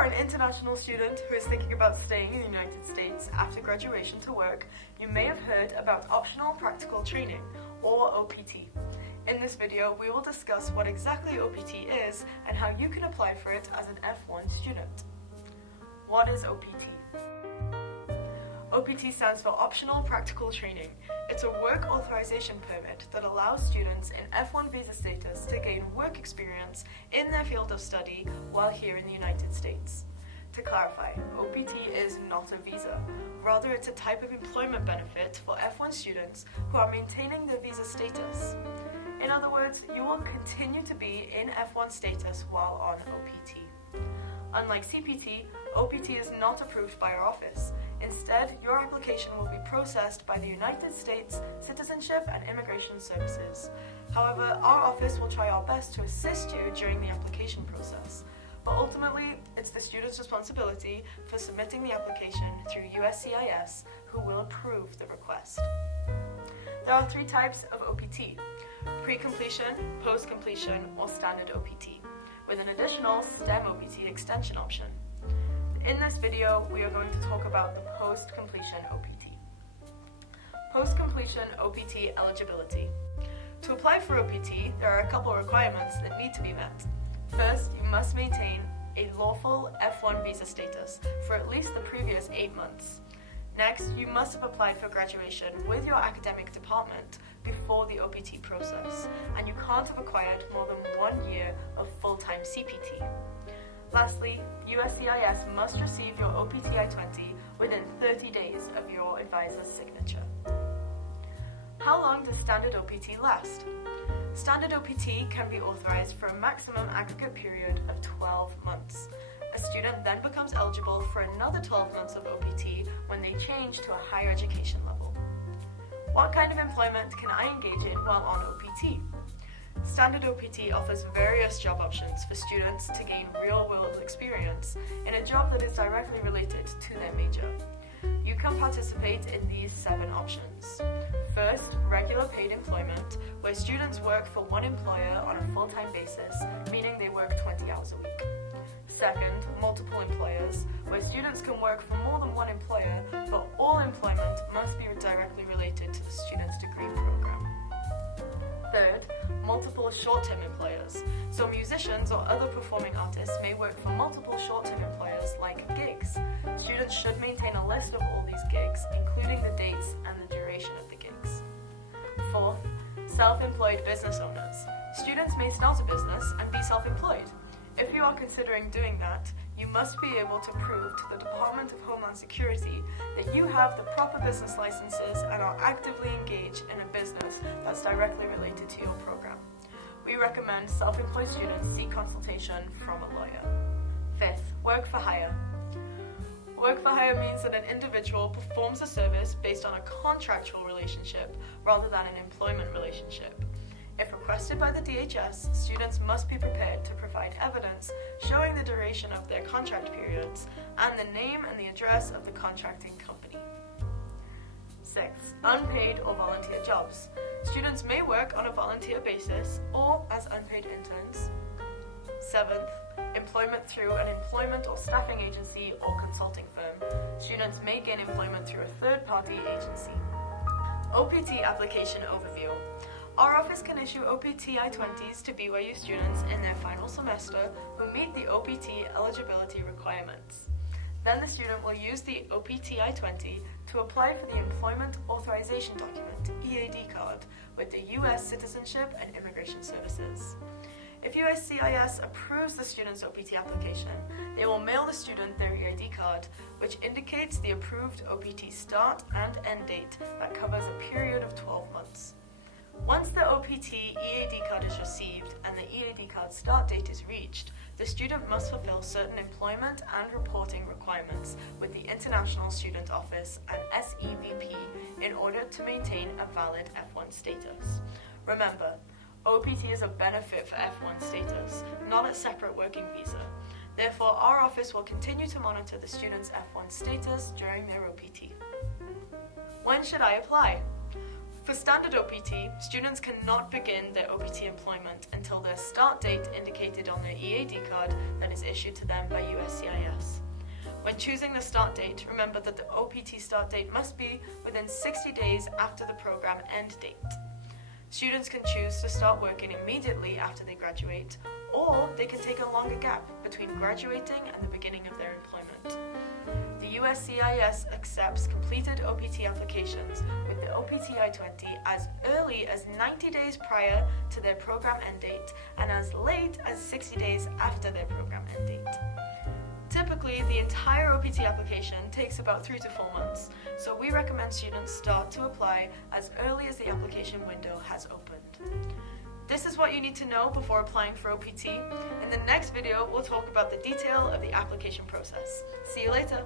are an international student who is thinking about staying in the United States after graduation to work, you may have heard about Optional Practical Training, or OPT. In this video, we will discuss what exactly OPT is and how you can apply for it as an F1 student. What is OPT? OPT stands for Optional Practical Training. It's a work authorization permit that allows students in F1 visa status to gain work experience in their field of study while here in the United States. To clarify, OPT is not a visa. Rather, it's a type of employment benefit for F1 students who are maintaining their visa status. In other words, you will continue to be in F1 status while on OPT. Unlike CPT, OPT is not approved by our office. Instead, your application will be processed by the United States Citizenship and Immigration Services. However, our office will try our best to assist you during the application process. But ultimately, it's the student's responsibility for submitting the application through USCIS, who will approve the request. There are three types of OPT: pre-completion, post-completion, or standard OPT, with an additional STEM OPT extension option. In this video, we are going to talk about the post-completion OPT. Post-completion OPT eligibility. To apply for OPT, there are a couple requirements that need to be met. First, you must maintain a lawful F1 visa status for at least the previous 8 months. Next, you must have applied for graduation with your academic department before the OPT process, and you can't have acquired more than 1 year of full-time CPT. Lastly, USCIS must receive your OPT I-20 within 30 days of your advisor's signature. How long does standard OPT last? Standard OPT can be authorized for a maximum aggregate period of 12 months. A student then becomes eligible for another 12 months of OPT when they change to a higher education level. What kind of employment can I engage in while on OPT? Standard OPT offers various job options for students to gain real-world experience in a job that is directly related to their major. You can participate in these 7 options. First, regular paid employment, where students work for one employer on a full-time basis, meaning they work 20 hours a week. Second, multiple employers, where students can work for more than one employer, but all employment must be directly related to the student's degree program. Third, multiple short-term employers. So musicians or other performing artists may work for multiple short-term employers like gigs. Students should maintain a list of all these gigs, including the dates and the duration of the gigs. Fourth, self-employed business owners. Students may start a business and be self-employed. If you are considering doing that, you must be able to prove to the Department of Homeland Security that you have the proper business licenses and are actively engaged in a business that's directly related to your program. We recommend self-employed students seek consultation from a lawyer. Fifth, work for hire. Work for hire means that an individual performs a service based on a contractual relationship rather than an employment relationship. If requested by the DHS, students must be prepared to provide evidence showing the duration of their contract periods and the name and the address of the contracting company. 6. Unpaid or volunteer jobs. Students may work on a volunteer basis or as unpaid interns. 7th, employment through an employment or staffing agency or consulting firm. Students may gain employment through a third-party agency. OPT application overview. Our office can issue OPT I-20s to BYU students in their final semester who meet the OPT eligibility requirements. Then the student will use the OPT I-20 to apply for the Employment Authorization Document, EAD card, with the U.S. Citizenship and Immigration Services. If USCIS approves the student's OPT application, they will mail the student their EAD card, which indicates the approved OPT start and end date that covers a period of 12 months. Once the OPT EAD card is received and the EAD card start date is reached, the student must fulfill certain employment and reporting requirements with the International Student Office and SEVP in order to maintain a valid F1 status. Remember, OPT is a benefit for F1 status, not a separate working visa. Therefore, our office will continue to monitor the student's F1 status during their OPT. When should I apply? For standard OPT, students cannot begin their OPT employment until their start date indicated on their EAD card that is issued to them by USCIS. When choosing the start date, remember that the OPT start date must be within 60 days after the program end date. Students can choose to start working immediately after they graduate, or they can take a longer gap between graduating and the beginning of their employment. The USCIS accepts completed OPT applications with the OPT I-20 as early as 90 days prior to their program end date and as late as 60 days after their program end date. Typically, the entire OPT application takes about 3 to 4 months, so we recommend students start to apply as early as the application window has opened. This is what you need to know before applying for OPT. In the next video, we'll talk about the detail of the application process. See you later!